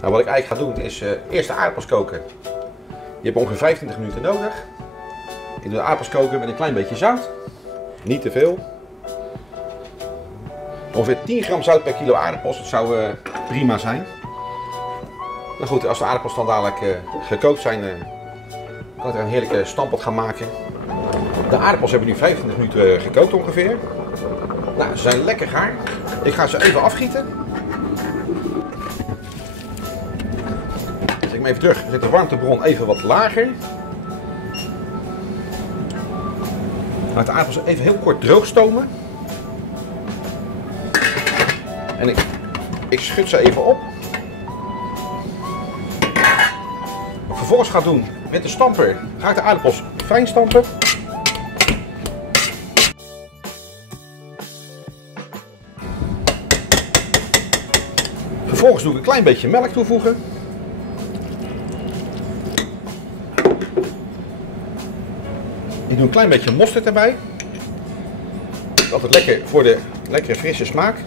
Nou, wat ik eigenlijk ga doen is eerst de aardappels koken. Je hebt ongeveer 25 minuten nodig. Ik doe de aardappels koken met een klein beetje zout. Niet te veel. Ongeveer 10 gram zout per kilo aardappels. Dat zou prima zijn. Nou goed, als de aardappels dan dadelijk gekookt zijn, kan ik er een heerlijke stampot gaan maken. De aardappels hebben nu 25 minuten gekookt ongeveer. Nou, ze zijn lekker gaar. Ik ga ze even afgieten. Zet ik hem even terug. Zet de warmtebron even wat lager. Laat de aardappels even heel kort droog stomen. En ik schud ze even op. Wat ik vervolgens ga doen met de stamper, ga ik de aardappels fijn stampen. Vervolgens doe ik een klein beetje melk toevoegen. Ik doe een klein beetje mosterd erbij. Altijd lekker voor de lekkere frisse smaak.